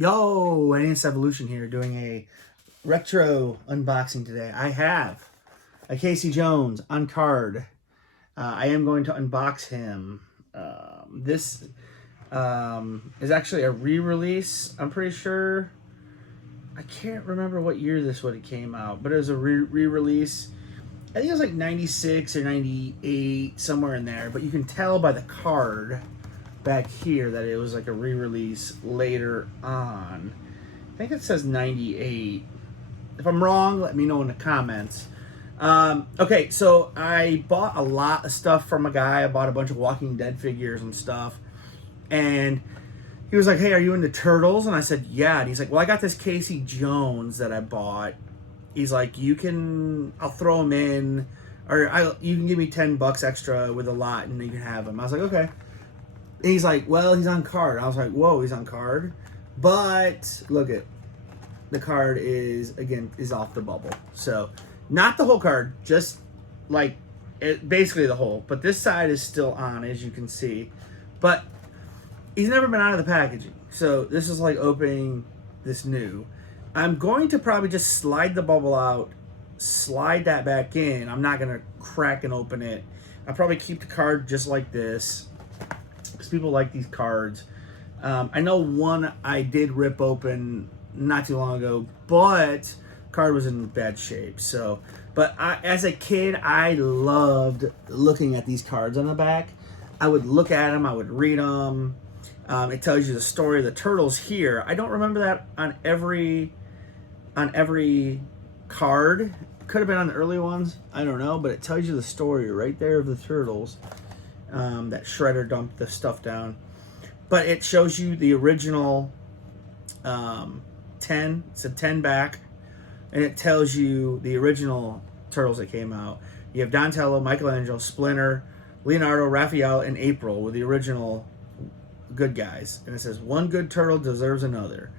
Yo, NS Evolution here, doing a retro unboxing today. I have a Casey Jones on card. I am going to unbox him. This is actually a re-release. I'm pretty sure. I can't remember what year this would have came out, but it was a re-release. I think it was like 96 or 98, somewhere in there. But you can tell by the card back here that it was like a re-release later on. I think it says 98. If I'm wrong, let me know in the comments. Okay, so I bought a lot of stuff from a guy. I bought a bunch of Walking Dead figures and stuff. And he was like, hey, are you into turtles? And I said, yeah. And he's like, well, I got this Casey Jones that I bought. He's like, I'll throw him in, or you can give me $10 extra with a lot and you can have him. I was like, okay. And he's like, well, he's on card. I was like, whoa, he's on card. But look at the card is off the bubble. So not the whole card, just like basically the whole. But this side is still on, as you can see. But he's never been out of the packaging. So this is like opening this new. I'm going to probably just slide the bubble out, slide that back in. I'm not going to crack and open it. I'll probably keep the card just like this, because people like these cards. I know one I did rip open not too long ago, but card was in bad shape. So, but as a kid, I loved looking at these cards on the back. I would look at them, I would read them. It tells you the story of the turtles here. I don't remember that on every card. Could have been on the early ones, I don't know, but it tells you the story right there of the turtles. That Shredder dumped the stuff down. But it shows you the original 10. It's a 10 back. And it tells you the original turtles that came out. You have Donatello, Michelangelo, Splinter, Leonardo, Raphael, and April with the original good guys. And it says, one good turtle deserves another.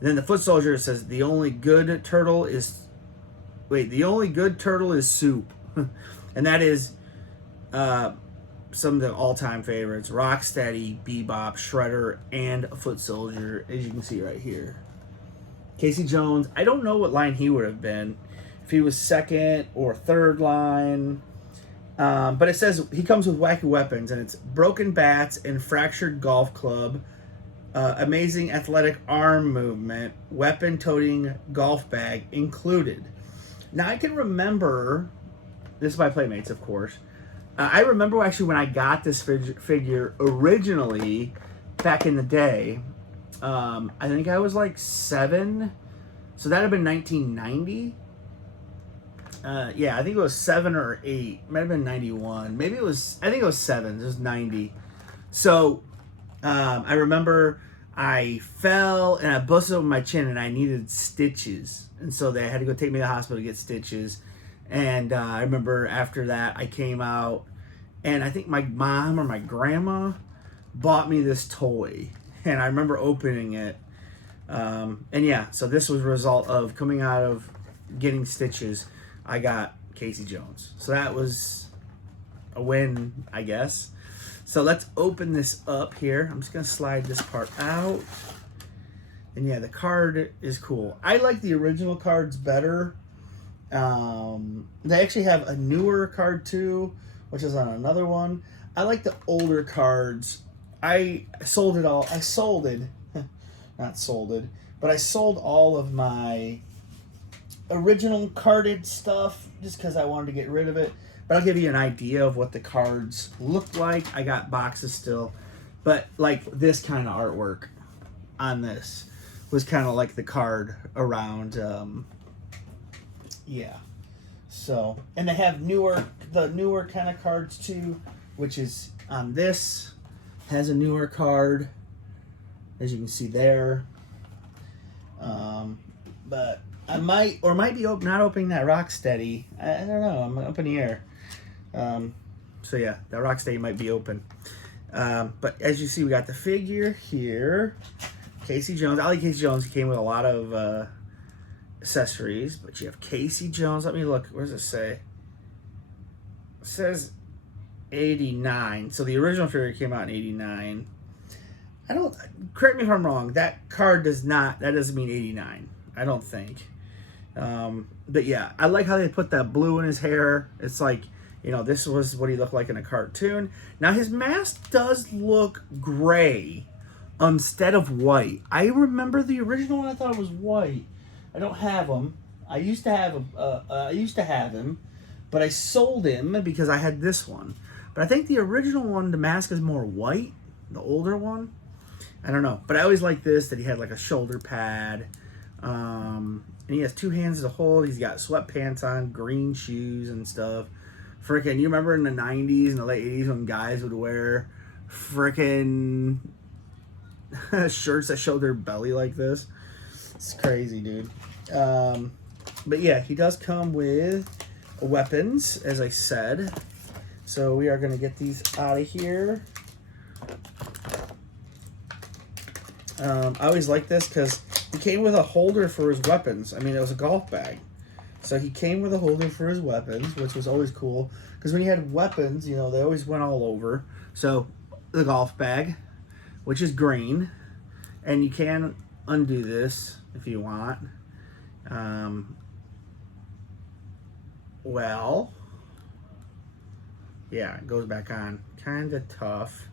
And then the foot soldier says, the only good turtle is soup. And that is some of the all-time favorites: Rocksteady, Bebop, Shredder, and a foot soldier, as you can see right here. Casey Jones, I don't know what line he would have been, if he was second or third line. But it says he comes with wacky weapons, and it's broken bats and fractured golf club, amazing athletic arm movement, weapon-toting golf bag included. Now I can remember, this is my Playmates, of course. I remember actually when I got this figure originally back in the day. I think I was like 7, so that'd have been 1990. Yeah, I think it was 7 or 8. Might have been 91. Maybe it was. I think it was 7. It was 90. So I remember I fell and I busted open my chin and I needed stitches, and so they had to go take me to the hospital to get stitches. And I remember after that I came out, and I think my mom or my grandma bought me this toy, and I remember opening it. And yeah, so this was a result of coming out of getting stitches. I got Casey Jones. So that was a win, I guess. So let's open this up here. I'm just going to slide this part out. And yeah, the card is cool. I like the original cards better. They actually have a newer card too, which is on another one. I like the older cards. I sold all of my original carded stuff just because I wanted to get rid of it. But I'll give you an idea of what the cards looked like. I got boxes still, but like this kind of artwork on this was kind of like the card around. Yeah. So, and they have the newer kind of cards too, which is on this has a newer card, as you can see there. But I might be not opening that Rocksteady. I don't know. I'm up in the air. So yeah, that Rocksteady might be open. But as you see, we got the figure here. Casey Jones. I like Casey Jones. He came with a lot of accessories, but you have Casey Jones. Let me look. What does it say? It says 89. So the original figure came out in 89. I don't, correct me if I'm wrong, that card that doesn't mean 89. I don't think. But yeah, I like how they put that blue in his hair. It's like, this was what he looked like in a cartoon. Now his mask does look gray instead of white. I remember the original one. I thought it was white. I don't have him. I used to have him, but I sold him because I had this one. But I think the original one, the mask is more white. The older one, I don't know. But I always liked this, that he had like a shoulder pad. And he has two hands to hold. He's got sweatpants on, green shoes and stuff. Freaking, you remember in the 90s and the late 80s when guys would wear freaking shirts that showed their belly like this? It's crazy, dude. But yeah, he does come with weapons, as I said. So we are going to get these out of here. I always like this because he came with a holder for his weapons. I mean, it was a golf bag. So he came with a holder for his weapons, which was always cool. Because when he had weapons, they always went all over. So the golf bag, which is green. And you can undo this if you want. Well, yeah, it goes back on. Kind of tough.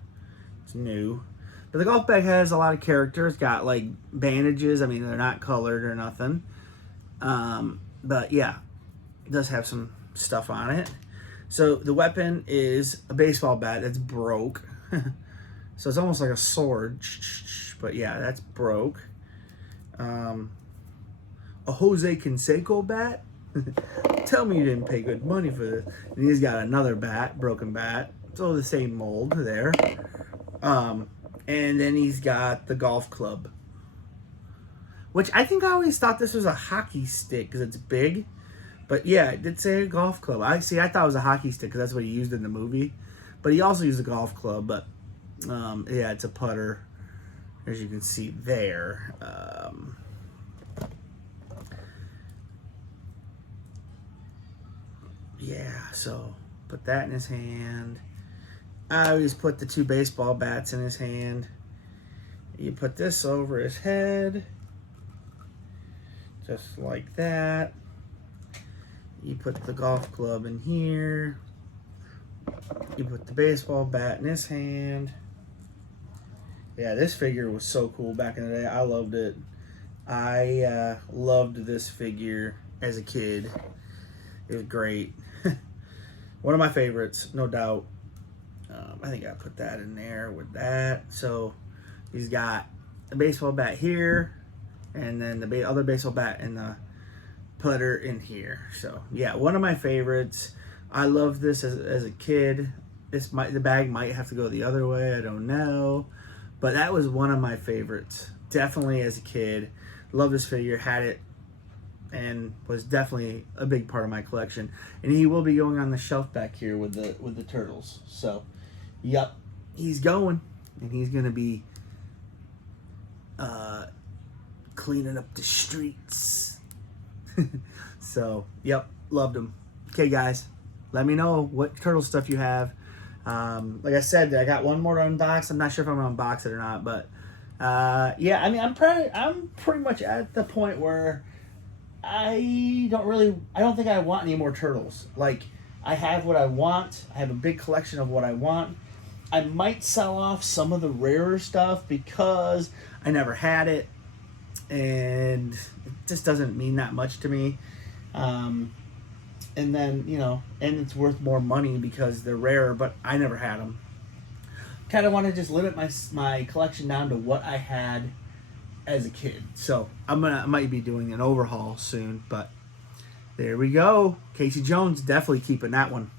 It's new. But the golf bag has a lot of character. It's got like bandages. I mean, they're not colored or nothing. But yeah, it does have some stuff on it. So the weapon is a baseball bat that's broke. So it's almost like a sword. But yeah, that's broke. A Jose Canseco bat. Tell me you didn't pay good money for this. And he's got another bat, broken bat. So the same mold there. And then he's got the golf club. Which I think I always thought this was a hockey stick because it's big. But yeah, it did say a golf club. I thought it was a hockey stick because that's what he used in the movie. But he also used a golf club. But yeah, it's a putter, as you can see there. Yeah, so put that in his hand. I always put the two baseball bats in his hand. You put this over his head. Just like that. You put the golf club in here. You put the baseball bat in his hand. Yeah, this figure was so cool back in the day. I loved it. I loved this figure as a kid. It was great. One of my favorites, no doubt. I think I put that in there with that. So he's got the baseball bat here, and then the other baseball bat and the putter in here. So yeah, one of my favorites. I loved this as a kid. The bag might have to go the other way. I don't know, but that was one of my favorites. Definitely as a kid, loved this figure. Had it, and was definitely a big part of my collection. And he will be going on the shelf back here with the turtles. So, yep, he's going, and he's gonna be cleaning up the streets. So, yep, loved him. Okay, guys, let me know what turtle stuff you have. Like I said, I got one more to unbox. I'm not sure if I'm gonna unbox it or not, but yeah, I mean, I'm pretty much at the point where I don't think I want any more turtles. Like, I have what I want. I have a big collection of what I want. I might sell off some of the rarer stuff because I never had it, and it just doesn't mean that much to me. And then, and it's worth more money because they're rarer, but I never had them. Kind of want to just limit my collection down to what I had as a kid. So I might be doing an overhaul soon, but there we go. Casey Jones, definitely keeping that one.